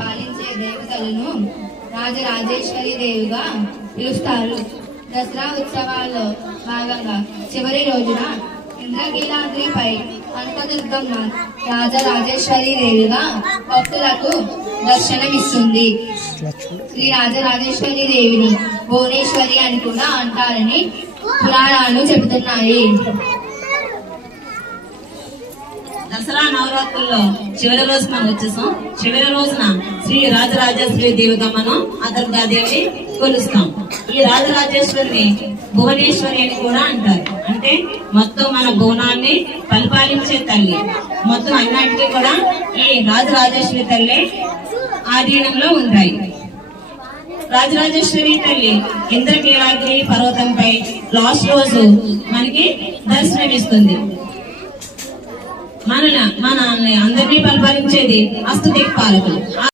పాలించే దేవతలను రాజరాజేశ్వరి దేవిగా పిలుస్తారు. దసరా ఉత్సవాల్లో భాగంగా చివరి రోజున ఇంద్రకీలాద్రిపై కనకదుర్గమ్మ రాజరాజేశ్వరి దేవిగా భక్తులకు దర్శనమిస్తుంది. శ్రీ రాజరాజేశ్వరి దేవిని భువనేశ్వరి అని కూడా అంటారని పురాణాలు చెబుతున్నాయి. దసరా నవరాత్రుల్లో చివరి రోజు మనం వచ్చేసాం. చివరి రోజున శ్రీ రాజరాజేశ్వరి దేవిగా మనం ఆ దుర్గాదేవిని కొలుస్తాం. ఈ రాజరాజేశ్వరిని భువనేశ్వరి అని కూడా అంటారు. అంటే మొత్తం మన భువనాన్ని పరిపాలించే తల్లి. మొత్తం అన్నిటికీ కూడా ఈ రాజరాజేశ్వరి తల్లి ఆధీనంలో ఉంటాయి. రాజరాజేశ్వరి తల్లి ఇంద్రకీలాద్రి పర్వతంపై లాస్ట్ రోజు మనకి దర్శనమిస్తుంది. మన అందరినీ పరిపాలించేది అష్టదిక్పాలకులు.